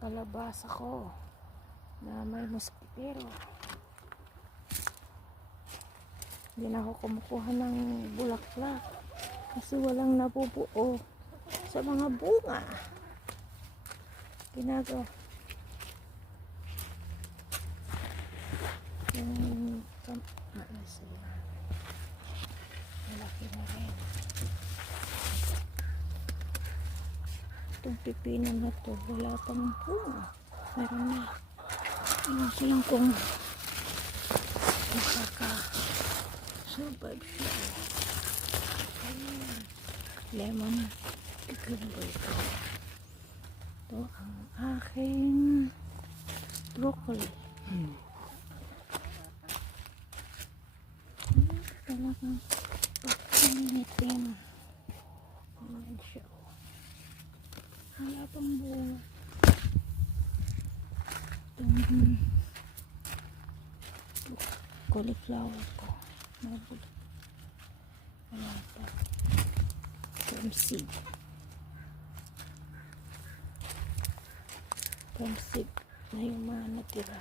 kalabasa ko na may mosquitero. Hindi na ako kumukuha ng bulaklak kasi walang nabubuo sa mga bunga. Ginagawa. Yung siya. Malaki na rin. Itong pipinan na to, wala pang bunga. Meron na. Ano silang kung makaka survive siya. Ayan. Lemon cucumber ko. Ito ang aking broccoli. Hmm. Talagang Wala pang bunga. Itong cauliflower ko. Nabulok. Wala pa. From seed. From seed na yung mga natira.